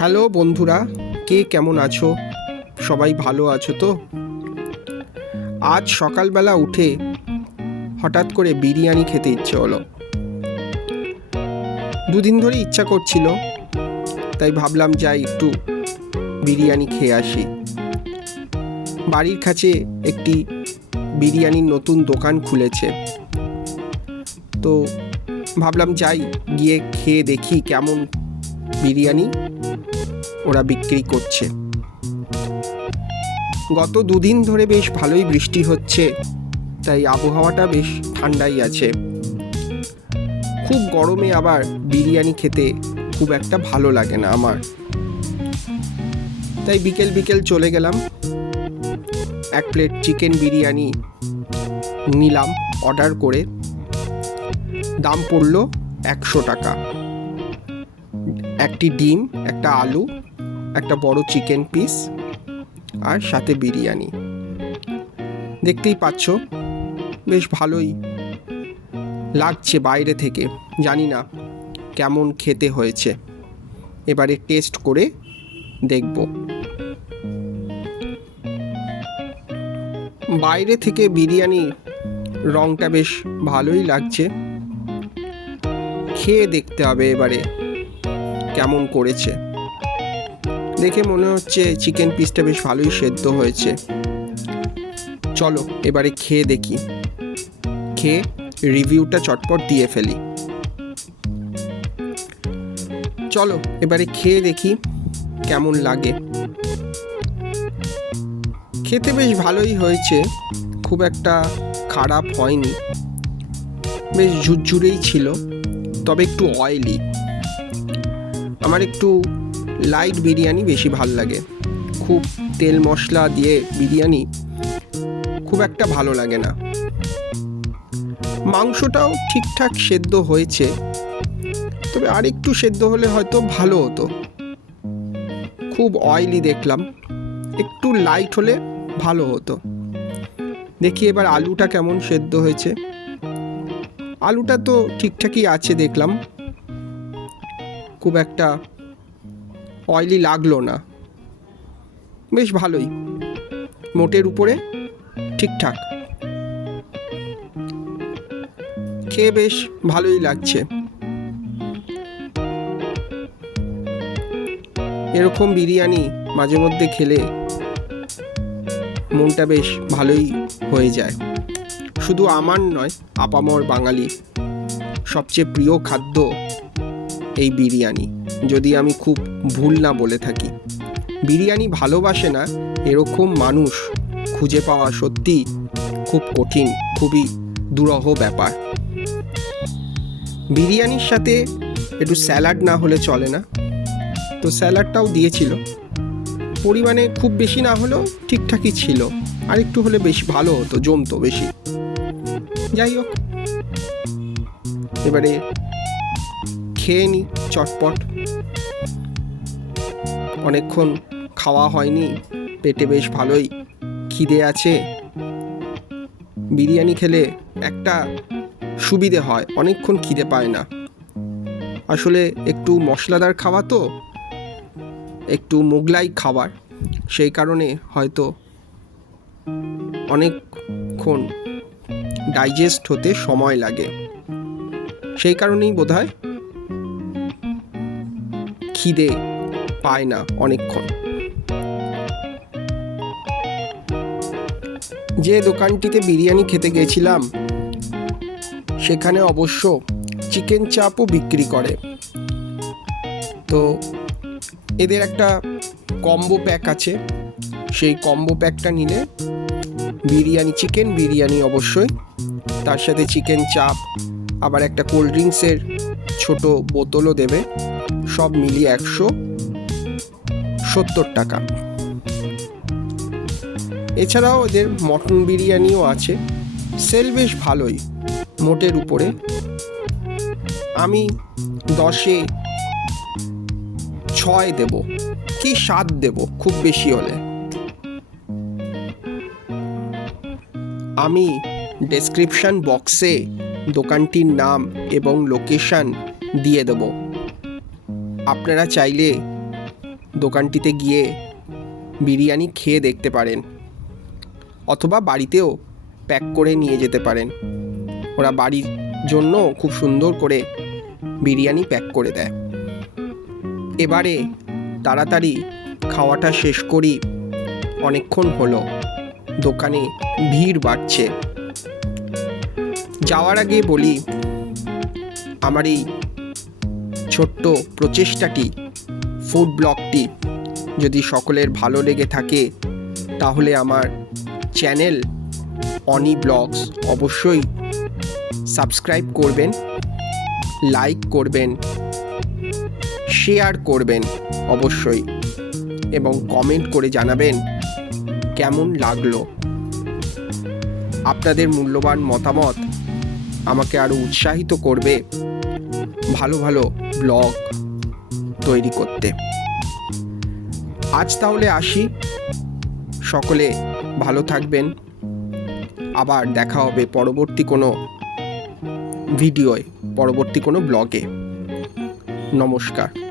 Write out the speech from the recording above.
Hello বন্ধুরা, কে কেমন আছো? সবাই ভালো আছো তো? আজ সকালবেলা উঠে হঠাৎ করে বিরিয়ানি খেতে ইচ্ছে হলো। দুদিন ধরে ইচ্ছা করছিল, তাই ভাবলাম যাই একটু বিরিয়ানি খেয়ে আসি। বাড়ির কাছে একটি বিরিয়ানির নতুন দোকান খুলেছে। তো ভাবলাম যাই, গিয়ে খেয়ে দেখি কেমন বিরিয়ানি। ওরা বিক্রি করছে। গত দুদিন ধরে বেশ ভালোই বৃষ্টি হচ্ছে, তাই আবহাওয়াটা বেশ ঠান্ডাই আছে। খুব গরমে আবার বিরিয়ানি খেতে খুব একটা ভালো লাগে না আমার। তাই বিকেল বিকেল চলে গেলাম। এক প্লেট চিকেন বিরিয়ানি নিলাম অর্ডার করে। দাম পড়ল একশো টাকা। একটি ডিম, একটা আলু একটা বড় চিকেন পিস আর সাথে বিরিয়ানি। দেখতেই পাচ্ছ, বেশ ভালোই লাগছে বাইরে থেকে। জানি না কেমন খেতে হয়েছে। এবারে টেস্ট করে দেখব। বাইরে থেকে বিরিয়ানি রংটা বেশ ভালোই লাগছে। খেয়ে দেখতে হবে এবারে কেমন করেছে। দেখে মনে হচ্ছে চিকেন পিসটা বেশ ভালোই সেদ্ধ হয়েছে। চলো, এবারে খেয়ে দেখি। খেয়ে রিভিউটা চটপট দিয়ে ফেলি। চলো, এবারে খেয়ে দেখি কেমন লাগে। খেতে বেশ ভালোই হয়েছে, খুব একটা খারাপ হয়নি। বেশ ঝুরঝুরেই ছিল, তবে একটু অয়েলি আমার একটু লাইট বিরিয়ানি বেশি ভালো লাগে। খুব তেল মশলা দিয়ে বিরিয়ানি খুব একটা ভালো লাগে না। মাংসটাও ঠিকঠাক সেদ্ধ হয়েছে, তবে আর একটু সেদ্ধ হলে হয়তো ভালো হতো। খুব অয়েলি দেখলাম, একটু লাইট হলে ভালো হতো। দেখি এবার আলুটা কেমন সেদ্ধ হয়েছে। আলুটা তো ঠিকঠাকই আছে দেখলাম। খুব একটা অয়েলি লাগল না। বেশ ভালোই। মোটের উপরে ঠিকঠাক। খেয়ে বেশ ভালোই লাগছে। এরকম বিরিয়ানি মাঝে মধ্যে খেলে মনটা বেশ ভালোই হয়ে যায়। শুধু আমার নয়, আপামর বাঙালি সবচেয়ে প্রিয় খাদ্য এই বিরিয়ানি। যদি আমি খুব ভুল না বলে থাকি। বিরিয়ানি ভালোবাসে না এরকম মানুষ খুঁজে পাওয়া সত্যি খুব কঠিন, খুবই দুরহ ব্যাপার। বিরিয়ানির সাথে একটু স্যালাড না হলে চলে না। তো স্যালাডটাও দিয়েছিল। পরিমাণে খুব বেশি না হলেও ঠিকঠাকই ছিল। আর একটু হলে বেশি ভালো হতো, জমতো বেশি। যাই হোক। এবারে খেয়ে নিই চটপট। অনেকক্ষণ খাওয়া হয়নি, পেটে বেশ ভালোই খিদে আছে। বিরিয়ানি খেলে একটা সুবিধে হয়, অনেকক্ষণ খিদে পায় না। আসলে একটু মশলাদার খাওয়া তো, একটু মোগলাই খাবার, সেই কারণে হয়তো অনেকক্ষণ ডাইজেস্ট হতে সময় লাগে। সেই কারণেই বোধ হয় খিদে পায় না অনেকক্ষণ। যে দোকানটিতে বিরিয়ানি খেতে গেছিলাম, সেখানে অবশ্য চিকেন চাপও বিক্রি করে। তো এদের একটা কম্বো প্যাক আছে। সেই কম্বো প্যাকটা নিলে বিরিয়ানি চিকেন, বিরিয়ানি অবশ্যই। তার সাথে চিকেন চাপ, আবার একটা কোল্ড ড্রিঙ্কসের ছোট বোতলও দেবে। সব মিলিয়ে একশো সত্তর টাকা। এছাড়াও এদের মটন বিরিয়ানিও আছে। সেল বেশ ভালোই, মোটের উপরে। আমি দশে ছয় দেব। কি সাত দেব, খুব বেশি হলে। আমি ডেসক্রিপশন বক্সে দোকানটির নাম এবং লোকেশান দিয়ে দেব। আপনারা চাইলে দোকানটিতে গিয়ে বিরিয়ানি খেয়ে দেখতে পারেন অথবা বাড়িতেও প্যাক করে নিয়ে যেতে পারেন। ওরা বাড়ির জন্য খুব সুন্দর করে বিরিয়ানি প্যাক করে দেয়। এবারে তাড়াতাড়ি খাওয়াটা শেষ করি। অনেকক্ষণ হলো, দোকানে ভিড় বাড়ছে। যাওয়ার আগে বলি, আমার এই ছোট্ট প্রচেষ্টাটি ফুড ব্লগটি যদি সকলের ভালো লেগে থাকে, তাহলে আমার চ্যানেল অনি ব্লগস অবশ্যই সাবস্ক্রাইব করবেন লাইক করবেন শেয়ার করবেন অবশ্যই, এবং কমেন্ট করে জানাবেন কেমন লাগল। আপনাদের মূল্যবান মতামত আমাকে আরও উৎসাহিত করবে। ভালো ভালো ব্লগ তৈরি করতে। আজ তাহলে আসি। সকলে ভালো থাকবেন। আবার দেখা হবে পরবর্তী কোনো ভিডিওয়, পরবর্তী কোনো ব্লগে। নমস্কার।